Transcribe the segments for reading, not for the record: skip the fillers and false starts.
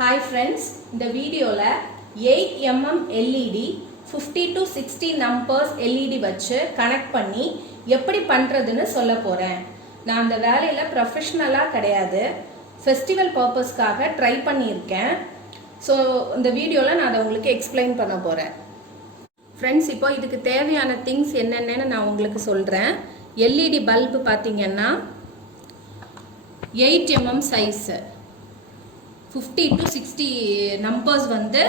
Hi friends, இந்த வீடியோல 8mm LED 50 to 60 numbers LED வச்சு கனெக்ட் பண்ணி எப்படி பண்றதுன்னு சொல்ல போறேன். நான் அந்த வேலையில ப்ரொஃபஷனலா கிடையாது, ஃபெஸ்டிவல் பர்பஸ்க்காக ட்ரை பண்ணியிருக்கேன். ஸோ இந்த வீடியோல நான் அதை உங்களுக்கு எக்ஸ்பிளைன் பண்ண போறேன். ஃப்ரெண்ட்ஸ், இப்போ இதுக்கு தேவையான திங்ஸ் என்னென்னு நான் உங்களுக்கு சொல்றேன். LED பல்பு பார்த்தீங்கன்னா 8mm சைஸ், 50 to 60 நம்பர்ஸ் வந்து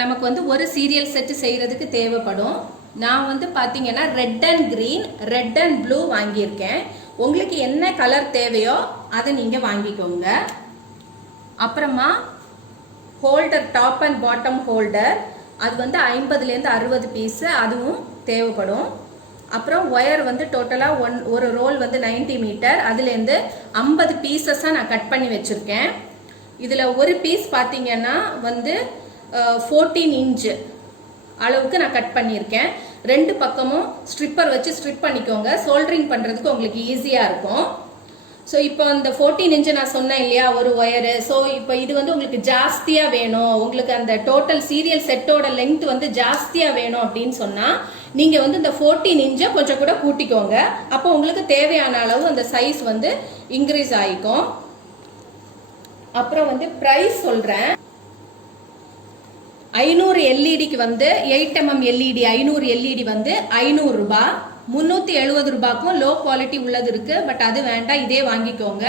நமக்கு வந்து ஒரு சீரியல் செட்டு செய்கிறதுக்கு தேவைப்படும். நான் வந்து பார்த்தீங்கன்னா red and green, red and blue வாங்கியிருக்கேன். உங்களுக்கு என்ன கலர் தேவையோ அதை நீங்கள் வாங்கிக்கோங்க. அப்புறமா holder, top and bottom holder, அது வந்து 50லேருந்து 60 பீஸு, அதுவும் தேவைப்படும். அப்புறம் ஒயர் வந்து டோட்டலாக ஒரு ரோல் வந்து 90 மீட்டர், அதுலேருந்து 50 பீசஸாக நான் கட் பண்ணி வச்சுருக்கேன். இதில் ஒரு பீஸ் பார்த்தீங்கன்னா வந்து 14 இன்ச்சு அளவுக்கு நான் கட் பண்ணியிருக்கேன். ரெண்டு பக்கமும் ஸ்ட்ரிப்பர் வச்சு ஸ்ட்ரிப் பண்ணிக்கோங்க, சோல்டரிங் பண்ணுறதுக்கு உங்களுக்கு ஈஸியாக இருக்கும். ஸோ இப்போ இந்த 14 இன்ச்சு நான் சொன்னேன் இல்லையா, ஒரு ஒயரு. ஸோ இப்போ இது வந்து உங்களுக்கு ஜாஸ்தியாக வேணும், உங்களுக்கு அந்த டோட்டல் சீரியல் செட்டோட லென்த் வந்து ஜாஸ்தியாக வேணும் அப்படின்னு சொன்னால் நீங்கள் வந்து இந்த 14 இன்ச்சை கொஞ்சம் கூட கூட்டிக்கோங்க. அப்போ உங்களுக்கு தேவையான அளவு அந்த சைஸ் வந்து இன்க்ரீஸ் ஆகிக்கும். அப்புறம் வந்து ப்ரைஸ் சொல்கிறேன். 500 எல்இடிக்கு வந்து 8mm எல்இடி 500 எல்இடி வந்து 500 ரூபாய். 370 ரூபாய்க்கும் லோ குவாலிட்டி உள்ளது இருக்கு, பட் அது வேண்டாம், இதே வாங்கிக்கோங்க.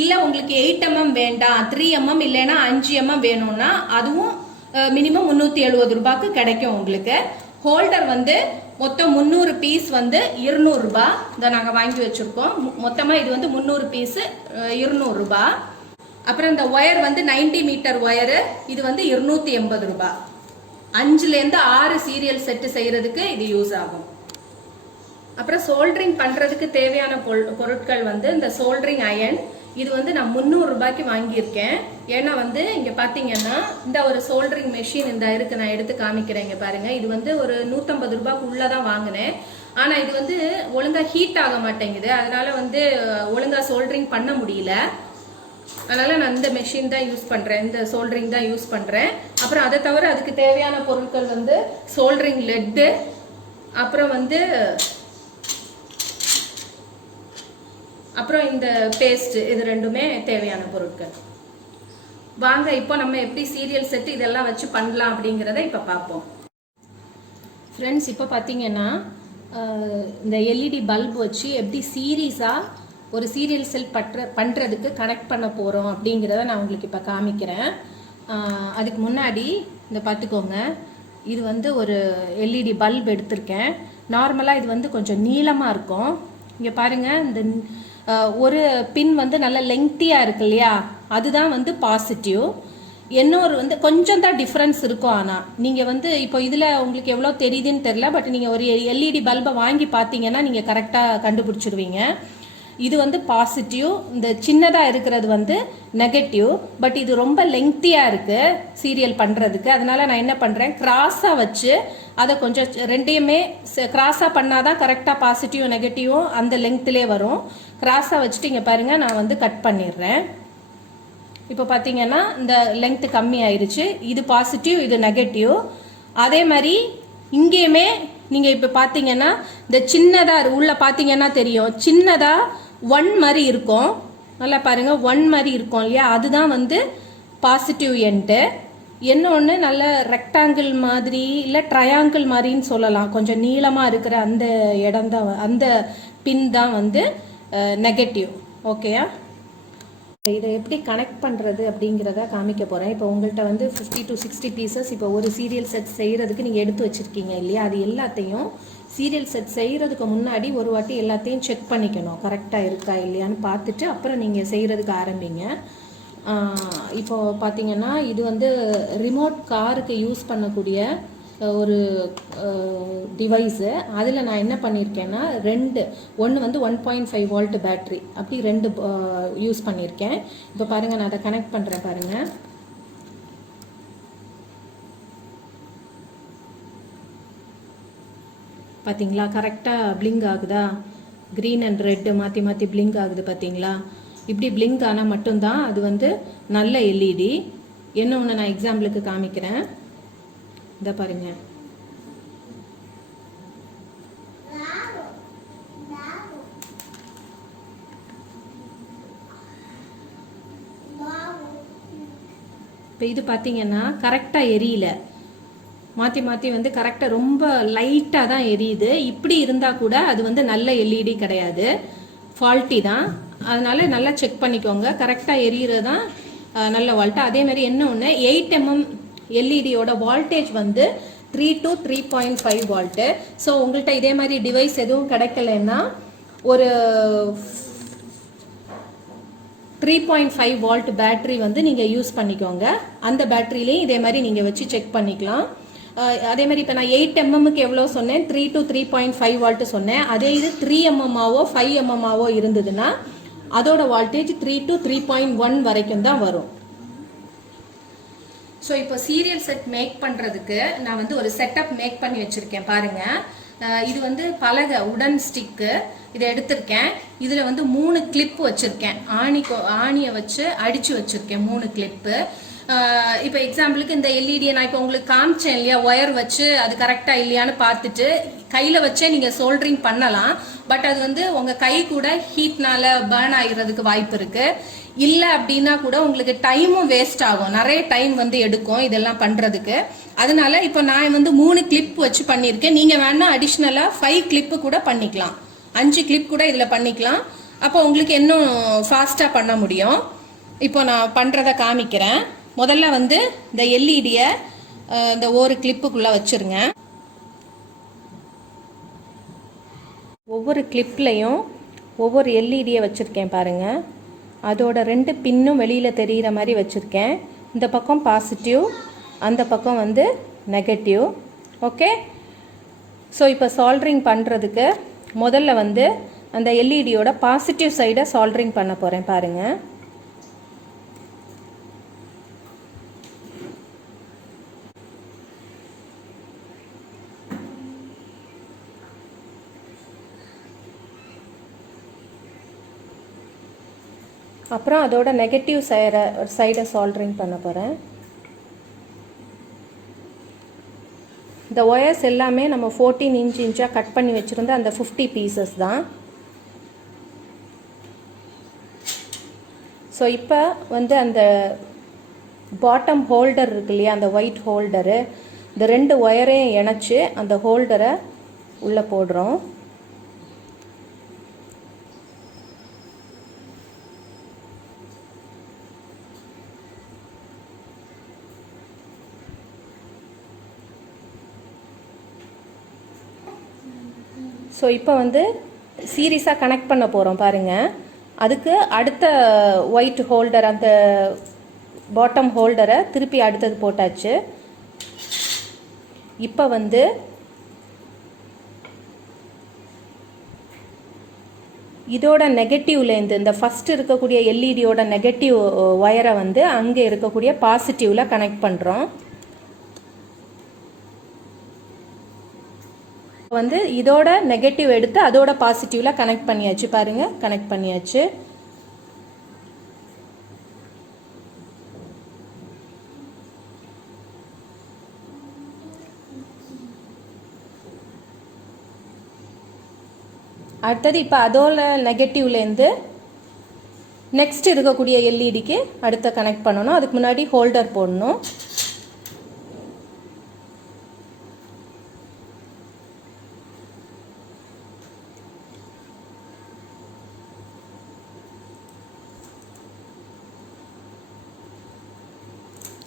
இல்லை உங்களுக்கு 8mm வேண்டாம், 3mm இல்லைன்னா 5mm வேணும்னா அதுவும் மினிமம் 370 ரூபாய்க்கு கிடைக்கும் உங்களுக்கு. ஹோல்டர் வந்து மொத்தம் 300 பீஸ் வந்து 200 ரூபாய். இதை நாங்கள் வாங்கி வச்சிருக்கோம். மொத்தமாக இது வந்து 300 பீஸு 200 ரூபாய். அப்புறம் இந்த ஒயர் வந்து 90 மீட்டர் ஒயரு, இது வந்து 280 ரூபாய். 5லேருந்து 6 சீரியல் செட்டு செய்யறதுக்கு இது யூஸ் ஆகும். அப்புறம் சோல்டரிங் பண்றதுக்கு தேவையான பொருட்கள் வந்து இந்த சோல்டரிங் அயன், இது வந்து நான் 300 ரூபாய்க்கு வாங்கியிருக்கேன். ஏன்னா வந்து இங்க பாத்தீங்கன்னா இந்த ஒரு சோல்டரிங் மெஷின் இந்த இருக்கு, நான் எடுத்து காமிக்கிறேன். இங்க பாருங்க, இது வந்து ஒரு 150 ரூபாய்க்கு உள்ளதான் வாங்கினேன். ஆனா இது வந்து ஒழுங்கா ஹீட் ஆக மாட்டேங்குது, அதனால வந்து ஒழுங்கா சோல்டரிங் பண்ண முடியல. அதனால நான் இந்த மெஷின் தான் யூஸ் பண்றேன், இந்த சோல்டரிங் தான் யூஸ் பண்றேன். அப்புறம் அதை தவிர அதுக்கு தேவையான பொருட்கள் வந்து சோல்டரிங் லெட்டு, அப்புறம் வந்து அப்புறம் இந்த பேஸ்ட், இது ரெண்டுமே தேவையான பொருட்கள். வாங்க இப்போ நம்ம எப்படி சீரியல் செட் இதெல்லாம் வச்சு பண்ணலாம் அப்படிங்கிறத இப்போ பார்ப்போம். ஃப்ரெண்ட்ஸ், இப்போ பார்த்தீங்கன்னா இந்த எல்இடி பல்ப் வச்சு எப்படி சீரீஸாக ஒரு சீரியல் செல் பண்ணுறதுக்கு கனெக்ட் பண்ண போகிறோம் அப்படிங்கிறத நான் உங்களுக்கு இப்போ காமிக்கிறேன். அதுக்கு முன்னாடி இந்த பார்த்துக்கோங்க, இது வந்து ஒரு எல்இடி பல்ப் எடுத்திருக்கேன். நார்மலாக இது வந்து கொஞ்சம் நீளமாக இருக்கும். இங்கே பாருங்கள், இந்த ஒரு பின் வந்து நல்ல லெங்க்த்தியாக இருக்கு இல்லையா, அதுதான் வந்து பாசிட்டிவ். இன்னொரு வந்து கொஞ்சம் தான் டிஃப்ரென்ஸ் இருக்கும். ஆனால் நீங்கள் வந்து இப்போ இதில் உங்களுக்கு எவ்வளோ தெரியுதுன்னு தெரில, பட் நீங்கள் ஒரு எல்இடி பல்பை வாங்கி பார்த்தீங்கன்னா நீங்கள் கரெக்டாக கண்டுபிடிச்சிடுவீங்க. இது வந்து பாசிட்டிவ், இந்த சின்னதாக இருக்கிறது வந்து நெகட்டிவ். பட் இது ரொம்ப லெங்க்த்தியாக இருக்குது சீரியல் பண்ணுறதுக்கு. அதனால நான் என்ன பண்ணுறேன், கிராஸாக வச்சு அதை கொஞ்சம் ரெண்டையுமே கிராஸாக பண்ணாதான் கரெக்டாக பாசிட்டிவ் நெகட்டிவும் அந்த லெங்க்த்திலே வரும். கிராஸாக வச்சுட்டு இங்கே பாருங்கள், நான் வந்து கட் பண்ணிடுறேன். இப்போ பார்த்தீங்கன்னா இந்த லெங்க்த்து கம்மி ஆயிடுச்சு. இது பாசிட்டிவ், இது நெகட்டிவ். அதே மாதிரி இங்கேயுமே நீங்கள் இப்போ பார்த்தீங்கன்னா இந்த சின்னதாக உள்ள பார்த்தீங்கன்னா தெரியும், சின்னதாக 1 மாதிரி இருக்கும். நல்லா பாருங்கள், 1 மாதிரி இருக்கும் இல்லையா, அதுதான் வந்து பாசிட்டிவ் எண்டு. இன்னொன்று நல்ல ரெக்டாங்கிள் மாதிரி இல்லை ட்ரையாங்கிள் மாதிரின்னு சொல்லலாம், கொஞ்சம் நீளமாக இருக்கிற அந்த இடம் தான், அந்த பின் தான் வந்து நெகட்டிவ். ஓகேயா? இதை எப்படி கனெக்ட் பண்ணுறது அப்படிங்கிறத காமிக்க போகிறேன். இப்போ உங்கள்கிட்ட வந்து 50 to 60 பீசஸ் இப்போ ஒரு சீரியல் செட் செய்கிறதுக்கு நீங்கள் எடுத்து வச்சுருக்கீங்க இல்லையா, அது எல்லாத்தையும் சீரியல் செட் செய்கிறதுக்கு முன்னாடி ஒரு வாட்டி எல்லாத்தையும் செக் பண்ணிக்கணும், கரெக்டாக இருக்கா இல்லையான்னு பார்த்துட்டு அப்புறம் நீங்கள் செய்கிறதுக்கு ஆரம்பிங்க. இப்போது பார்த்தீங்கன்னா இது வந்து ரிமோட் காருக்கு யூஸ் பண்ணக்கூடிய ஒரு டிவைஸு. அதில் நான் என்ன பண்ணியிருக்கேன்னா ஒன்று வந்து 1.5 வோல்ட் பேட்ரி, அப்படி 2 யூஸ் பண்ணியிருக்கேன். இப்போ பாருங்கள், நான் அதை கனெக்ட் பண்ணுறேன் பாருங்கள். பார்த்தீங்களா, கரெக்டாக பிளிங்க் ஆகுதா, க்ரீன் அண்ட் ரெட்டு மாற்றி மாற்றி பிளிங்க் ஆகுது பார்த்தீங்களா. இப்படி பிளிங்க் ஆனால் மட்டும்தான் அது வந்து நல்ல எல்இடி. என்ன ஒன்று நான் எக்ஸாம்பிளுக்கு காமிக்கிறேன். இதை பாருங்க. இப்போ இது பார்த்தீங்கன்னா கரெக்டாக எரியல, மாற்றி மாற்றி வந்து கரெக்டாக ரொம்ப லைட்டாக தான் எரியுது. இப்படி இருந்தால் கூட அது வந்து நல்ல எல்இடி கிடையாது, ஃபால்ட்டி தான். அதனால நல்லா செக் பண்ணிக்கோங்க, கரெக்டாக எரியிறது தான் நல்ல வால்ட்டு. அதே மாதிரி என்ன ஒன்று, 8mm எல்இடியோட வால்டேஜ் வந்து 3 to 3.5 வால்ட்டு. ஸோ உங்கள்கிட்ட இதே மாதிரி டிவைஸ் எதுவும் கிடைக்கலன்னா ஒரு 3.5 வால்ட் பேட்டரி வந்து நீங்கள் யூஸ் பண்ணிக்கோங்க. அந்த பேட்டரியிலையும் இதே மாதிரி நீங்கள் வச்சு செக் பண்ணிக்கலாம். அதே மாதிரி இப்போ நான் 8mmக்கு எவ்வளோ சொன்னேன், 3 to 3.5 வால்ட்டு சொன்னேன். அதே இது 3mmவோ 5mmவோ இருந்ததுன்னா அதோட வால்டேஜ் 3 to 3.1 வரைக்கும் தான் வரும். ஸோ இப்போ சீரியல் செட் மேக் பண்ணுறதுக்கு நான் வந்து ஒரு செட்டப் மேக் பண்ணி வச்சுருக்கேன் பாருங்கள். இது வந்து பலகை உடன் ஸ்டிக்கு, இதை எடுத்திருக்கேன். இதில் வந்து 3 கிளிப்பு வச்சுருக்கேன், ஆணியை வச்சு அடித்து வச்சுருக்கேன் 3 கிளிப்பு. இப்போ எக்ஸாம்பிளுக்கு இந்த எல்இடியை நான் இப்போ உங்களுக்கு காமிச்சேன் இல்லையா, ஒயர் வச்சு அது கரெக்டாக இல்லையான்னு பார்த்துட்டு கையில் வச்சே நீங்கள் சோல்ட்ரிங் பண்ணலாம். பட் அது வந்து உங்கள் கை கூட ஹீட்னால பேர்ன் ஆகிறதுக்கு வாய்ப்பு இருக்குது. இல்லை அப்படின்னா கூட உங்களுக்கு டைமும் வேஸ்ட் ஆகும், நிறைய டைம் வந்து எடுக்கும் இதெல்லாம் பண்ணுறதுக்கு. அதனால இப்போ நான் வந்து 3 கிளிப் வச்சு பண்ணியிருக்கேன். நீங்கள் வேணா அடிஷ்னலாக 5 கிளிப்பு கூட பண்ணிக்கலாம், 5 கிளிப் கூட இதில் பண்ணிக்கலாம். அப்போ உங்களுக்கு இன்னும் ஃபாஸ்ட்டாக பண்ண முடியும். இப்போ நான் பண்ணுறதை காமிக்கிறேன். முதல்ல வந்து இந்த எல்இடியை இந்த ஒரு கிளிப்புக்குள்ளே வச்சுருங்க. ஒவ்வொரு கிளிப்லையும் ஒவ்வொரு எல்இடியை வச்சுருக்கேன் பாருங்கள். அதோட 2 பின்னும் வெளியில் தெரிகிற மாதிரி வச்சுருக்கேன். இந்த பக்கம் பாசிட்டிவ், அந்த பக்கம் வந்து நெகட்டிவ். ஓகே. ஸோ இப்போ சால்ட்ரிங் பண்ணுறதுக்கு முதல்ல வந்து அந்த எல்இடியோட பாசிட்டிவ் சைடை சால்ட்ரிங் பண்ண போகிறேன் பாருங்கள். அப்புறம் அதோட நெகட்டிவ் சைடை சால்ட்ரிங் பண்ண போகிறேன். இந்த ஒயர்ஸ் எல்லாமே நம்ம 14 இன்ச்சாக கட் பண்ணி வச்சுருந்த அந்த 50 பீசஸ் தான். ஸோ இப்போ வந்து அந்த பாட்டம் ஹோல்டர் இருக்கு இல்லையா, அந்த ஒயிட் ஹோல்டரு, இந்த 2 ஒயரையும் இணைச்சி அந்த ஹோல்டரை உள்ளே போடுறோம். ஸோ இப்போ வந்து சீரியஸாக கனெக்ட் பண்ண போகிறோம் பாருங்கள். அதுக்கு அடுத்த ஒயிட் ஹோல்டர், அந்த பாட்டம் ஹோல்டரை திருப்பி அடுத்தது போட்டாச்சு. இப்போ வந்து இதோட நெகட்டிவ்லேருந்து இந்த ஃபஸ்ட்டு இருக்கக்கூடிய எல்இடியோட நெகட்டிவ் ஒயரை வந்து அங்கே இருக்கக்கூடிய பாசிட்டிவில் கனெக்ட் பண்ணுறோம். வந்து இதோட நெகட்டிவ் எடுத்து அதோட பாசிட்டிவ்ல கனெக்ட் பண்ணியாச்சு பாருங்க, கனெக்ட் பண்ணியாச்சு. அடுத்தது இப்போ அதோட நெகட்டிவ்லேருந்து நெக்ஸ்ட் இருக்கக்கூடிய எல்இடிக்கு அடுத்த கனெக்ட் பண்ணணும். அதுக்கு முன்னாடி ஹோல்டர் போடணும்.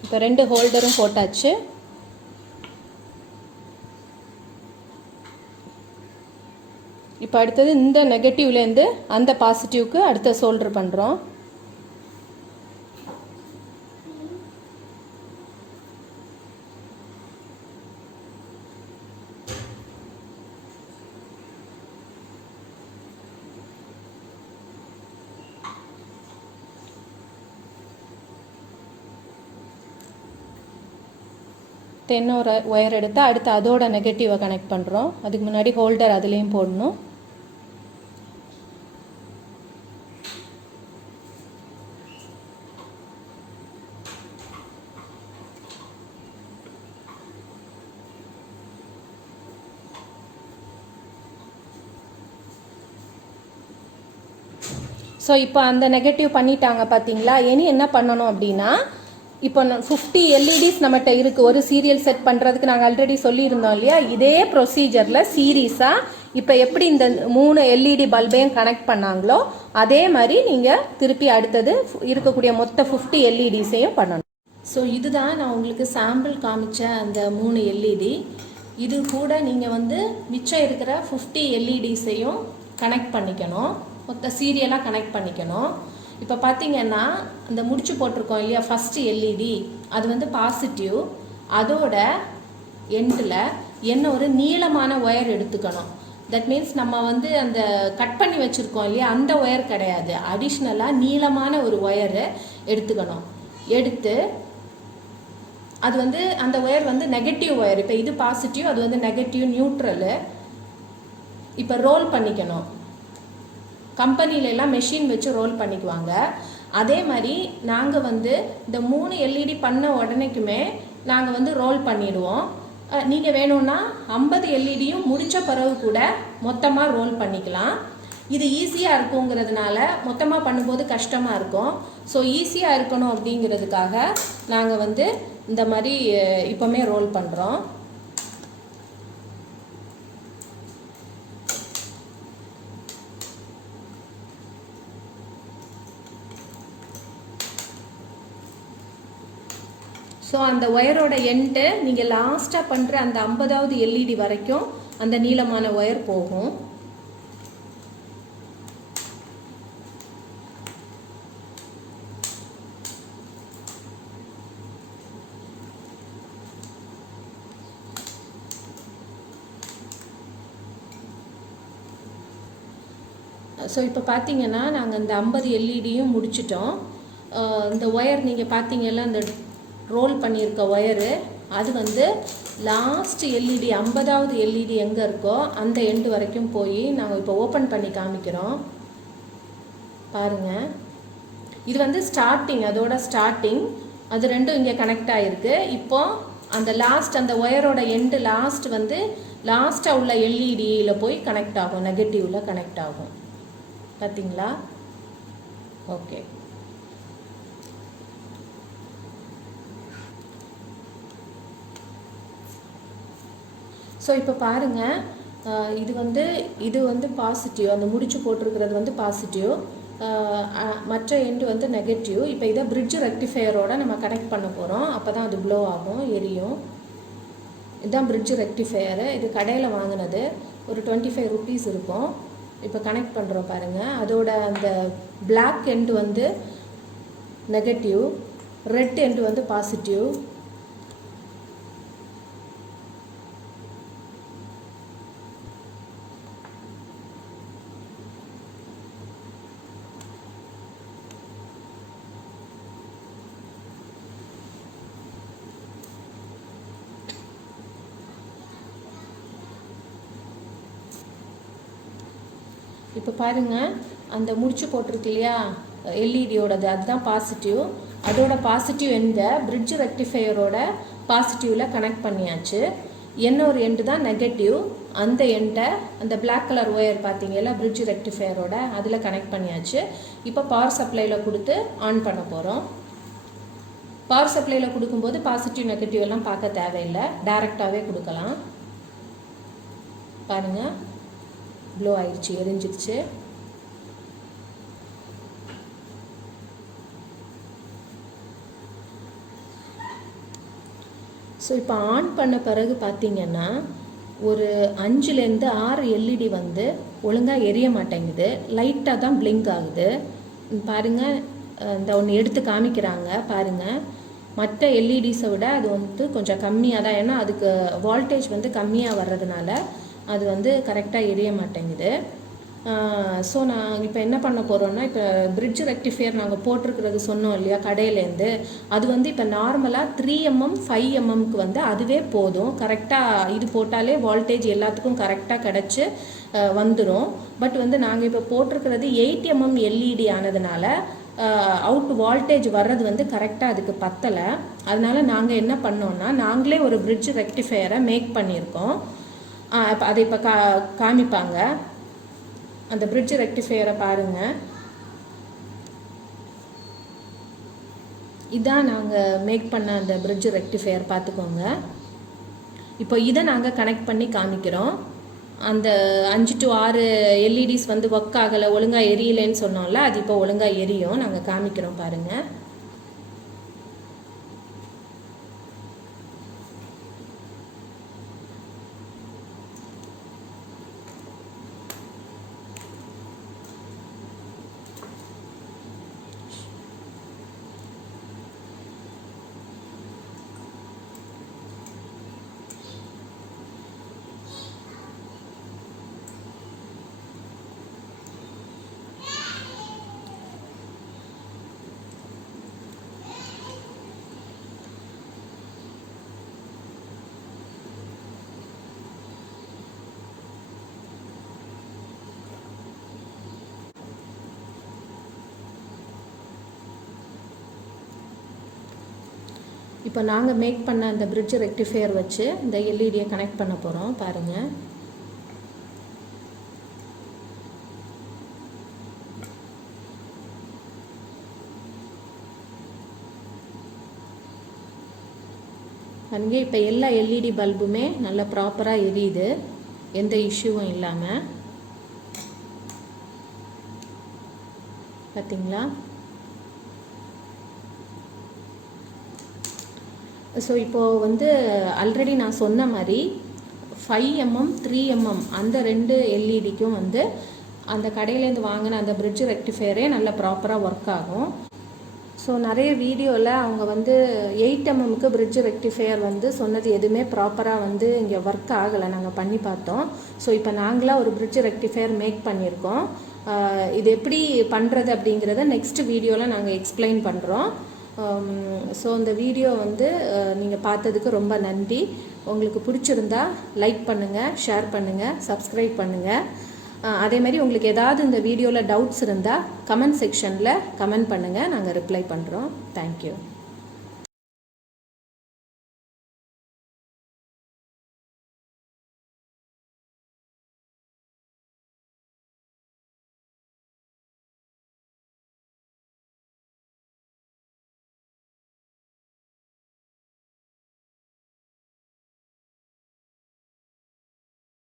இப்போ 2 ஹோல்டரும் போட்டாச்சு. இப்போ அடுத்தது இந்த நெகட்டிவ்லேருந்து அந்த பாசிட்டிவ்க்கு அடுத்த சோல்டர் பண்ணுறோம். ஒரு ஒயர் எடுத்து அடுத்து அதோட நெகட்டிவை கனெக்ட் பண்ணுறோம். அதுக்கு முன்னாடி ஹோல்டர் அதுலேயும் போடணும். ஸோ இப்போ அந்த நெகட்டிவ் பண்ணிட்டாங்க பார்த்தீங்களா. இனி என்ன பண்ணணும் அப்படின்னா, இப்போ 50 எல்இடிஸ் நம்மகிட்ட இருக்குது. ஒரு சீரியல் செட் பண்ணுறதுக்கு நாங்கள் ஆல்ரெடி சொல்லியிருந்தோம் இல்லையா. இதே ப்ரொசீஜரில் சீரீஸாக இப்போ எப்படி இந்த 3 எல்இடி பல்பையும் கனெக்ட் பண்ணாங்களோ அதே மாதிரி நீங்கள் திருப்பி அடுத்தது இருக்கக்கூடிய மொத்த 50 எல்இடிஸையும் பண்ணணும். ஸோ இதுதான் நான் உங்களுக்கு சாம்பிள் காமிச்ச அந்த 3 எல்இடி. இது கூட நீங்கள் வந்து மிச்சம் இருக்கிற 50 எல்இடிஸையும் கனெக்ட் பண்ணிக்கணும். மொத்த சீரியலாக கனெக்ட் பண்ணிக்கணும். இப்போ பார்த்தீங்கன்னா இந்த முடிச்சு போட்டிருக்கோம் இல்லையா, ஃபஸ்ட்டு எல்இடி அது வந்து பாசிட்டிவ். அதோட எண்டில் என்ன ஒரு நீளமான ஒயர் எடுத்துக்கணும். தட் மீன்ஸ் நம்ம வந்து அந்த கட் பண்ணி வச்சுருக்கோம் இல்லையா, அந்த ஒயர் கிடையாது, அடிஷ்னலாக நீளமான ஒரு ஒயரு எடுத்துக்கணும். எடுத்து அது வந்து அந்த ஒயர் வந்து நெகட்டிவ் ஒயர். இப்போ இது பாசிட்டிவ், அது வந்து நெகட்டிவ் நியூட்ரலு. இப்போ ரோல் பண்ணிக்கணும். கம்பெனிலெலாம் மெஷின் வச்சு ரோல் பண்ணிக்குவாங்க. அதே மாதிரி நாங்கள் வந்து இந்த 3 எல்இடி பண்ண உடனேக்குமே நாங்கள் வந்து ரோல் பண்ணிடுவோம். நீங்கள் வேணும்னா 50 எல்இடியும் முடித்த பிறகு கூட மொத்தமாக ரோல் பண்ணிக்கலாம். இது ஈஸியாக இருக்குங்கிறதுனால மொத்தமாக பண்ணும்போது கஷ்டமாக இருக்கும். ஸோ ஈஸியாக இருக்கணும் அப்படிங்கிறதுக்காக நாங்கள் வந்து இந்த மாதிரி இப்போவுமே ரோல் பண்ணுறோம். ஸோ அந்த ஒயரோட எண்டு நீங்கள் லாஸ்ட்டாக பண்ணுற அந்த 50வது எல்இடி வரைக்கும் அந்த நீளமான ஒயர் போகும். ஸோ இப்போ பார்த்தீங்கன்னா நாங்கள் இந்த 50 எல்இடியும் முடிச்சிட்டோம். இந்த ஒயர் நீங்கள் பார்த்தீங்கல்ல, இந்த ரோல் பண்ணியிருக்க ஒயரு அது வந்து லாஸ்ட் எல்இடி 50வது எல்இடி எங்கே இருக்கோ அந்த எண்டு வரைக்கும் போய் நாங்கள் இப்போ ஓப்பன் பண்ணி காமிக்கிறோம். பாருங்கள், இது வந்து ஸ்டார்டிங், அதோட ஸ்டார்டிங். அது ரெண்டும் இங்கே கனெக்ட் ஆகிருக்கு. இப்போ அந்த லாஸ்ட் அந்த ஒயரோட எண்டு லாஸ்ட் வந்து லாஸ்ட்டாக உள்ள எல்இடியில் போய் கனெக்ட் ஆகும், நெகட்டிவில் கனெக்ட் ஆகும். பார்த்தீங்களா? ஓகே. ஸோ இப்போ பாருங்கள், இது வந்து பாசிட்டிவ். அந்த முடிச்சு போட்டிருக்கிறது வந்து பாசிட்டிவ், மற்ற எண்டு வந்து நெகட்டிவ். இப்போ இதை பிரிட்ஜ் ரெக்டிஃபையரோட நம்ம கனெக்ட் பண்ண போகிறோம். அப்போ தான் அது ப்ளோ ஆகும், எரியும். இதுதான் பிரிட்ஜ் ரெக்டிஃபையரு. இது கடையில் வாங்கினது, ஒரு 25 ருபீஸ் இருக்கும். இப்போ கனெக்ட் பண்ணுறோம் பாருங்கள். அதோட அந்த பிளாக் எண்டு வந்து நெகட்டிவ், ரெட் எண்டு வந்து பாசிட்டிவ். இப்போ பாருங்கள், அந்த முடிச்சு போட்டிருக்கு இல்லையா எல்இடியோடது, அதுதான் பாசிட்டிவ். அதோட பாசிட்டிவ் எண்டை பிரிட்ஜ் ரெக்டிஃபையரோட பாசிட்டிவில் கனெக்ட் பண்ணியாச்சு. என்ன ஒரு எண்டு தான் நெகட்டிவ், அந்த எண்டை அந்த பிளாக் கலர் ஒயர் பார்த்தீங்களா பிரிட்ஜ் ரெக்டிஃபையரோட, அதில் கனெக்ட் பண்ணியாச்சு. இப்போ பவர் சப்ளையில் கொடுத்து ஆன் பண்ண போகிறோம். பவர் சப்ளையில் கொடுக்கும்போது பாசிட்டிவ் நெகட்டிவ் எல்லாம் பார்க்க தேவையில்லை, டைரெக்டாகவே கொடுக்கலாம். பாருங்கள், ப்ளோ ஆயிடுச்சு, எரிஞ்சிருச்சு. ஸோ இப்போ ஆன் பண்ண பிறகு பார்த்தீங்கன்னா ஒரு 5லேருந்து 6 எல்இடி வந்து ஒழுங்காக எரிய மாட்டேங்குது, லைட்டாக தான் பிளிங்க் ஆகுது. பாருங்கள், இந்த ஒன்று எடுத்து காமிக்கிறாங்க பாருங்கள். மற்ற எல்இடிஸை விட அது வந்து கொஞ்சம் கம்மியாக தான், ஏன்னா அதுக்கு வால்டேஜ் வந்து கம்மியாக வர்றதுனால அது வந்து கரெக்டாக எரிய மாட்டேங்குது. ஸோ நான் இப்போ என்ன பண்ண போகிறோன்னா, இப்போ பிரிட்ஜ் ரெக்டிஃபையர் நாங்கள் போட்டிருக்கிறது சொன்னோம் இல்லையா கடையிலேருந்து, அது வந்து இப்போ நார்மலாக 3mm 5mmக்கு வந்து அதுவே போதும். கரெக்டாக இது போட்டாலே வால்டேஜ் எல்லாத்துக்கும் கரெக்டாக கிடச்சி வந்துடும். பட் வந்து நாங்கள் இப்போ போட்டிருக்கிறது 8mm எல்இடி ஆனதுனால அவுட் வால்டேஜ் வர்றது வந்து கரெக்டாக அதுக்கு பத்தலை. அதனால் நாங்கள் என்ன பண்ணோன்னா, நாங்களே ஒரு பிரிட்ஜ் ரெக்டிஃபையரை மேக் பண்ணியிருக்கோம். அதை இப்போ காமிப்பாங்க. அந்த பிரிட்ஜ் ரெக்டிஃபையரை பாருங்கள். இதான் நாங்கள் மேக் பண்ண அந்த பிரிட்ஜ் ரெக்டிஃபையர் பார்த்துக்கோங்க. இப்போ இதை நாங்கள் கனெக்ட் பண்ணி காமிக்கிறோம். அந்த 5 to 6 எல்இடிஸ் வந்து ஒர்க் ஆகலை, ஒழுங்காக எரியலைன்னு சொன்னோம்ல, அது இப்போ ஒழுங்காக எரியும். நாங்கள் காமிக்கிறோம் பாருங்கள். இப்போ நாங்கள் மேக் பண்ண அந்த பிரிட்ஜ் ரெக்டிஃபையர் வச்சு இந்த எல்இடியை கனெக்ட் பண்ண போகிறோம் பாருங்கள். பாருங்க, இப்போ எல்லா எல்இடி பல்புமே நல்லா ப்ராப்பராக எரியுது, எந்த இஷ்யூவும் இல்லாமல். பார்த்தீங்களா? ஸோ இப்போது வந்து ஆல்ரெடி நான் சொன்ன மாதிரி 5mm 3mm அந்த 2 எல்இடிக்கும் வந்து அந்த கடையிலேருந்து வாங்கின அந்த பிரிட்ஜ் ரெக்டிஃபையரே நல்லா ப்ராப்பராக ஒர்க் ஆகும். ஸோ நிறைய வீடியோவில் அவங்க வந்து 8mmக்கு பிரிட்ஜ் ரெக்டிஃபையர் வந்து சொன்னது எதுவுமே ப்ராப்பராக வந்து இங்கே ஒர்க் ஆகலை, நாங்கள் பண்ணி பார்த்தோம். ஸோ இப்போ நாங்களாக ஒரு பிரிட்ஜ் ரெக்டிஃபையர் மேக் பண்ணியிருக்கோம். இது எப்படி பண்ணுறது அப்படிங்கிறத நெக்ஸ்ட் வீடியோவில் நாங்கள் எக்ஸ்பிளைன் பண்ணுறோம். ஸோ இந்த வீடியோ வந்து நீங்கள் பார்த்ததுக்கு ரொம்ப நன்றி. உங்களுக்கு பிடிச்சிருந்தா லைக் பண்ணுங்கள், ஷேர் பண்ணுங்கள், சப்ஸ்கிரைப் பண்ணுங்கள். அதேமாதிரி உங்களுக்கு ஏதாவது இந்த வீடியோவில் டவுட்ஸ் இருந்தால் கமெண்ட் செக்ஷனில் கமெண்ட் பண்ணுங்கள், நாங்கள் ரிப்ளை பண்ணுறோம். தேங்க்யூ.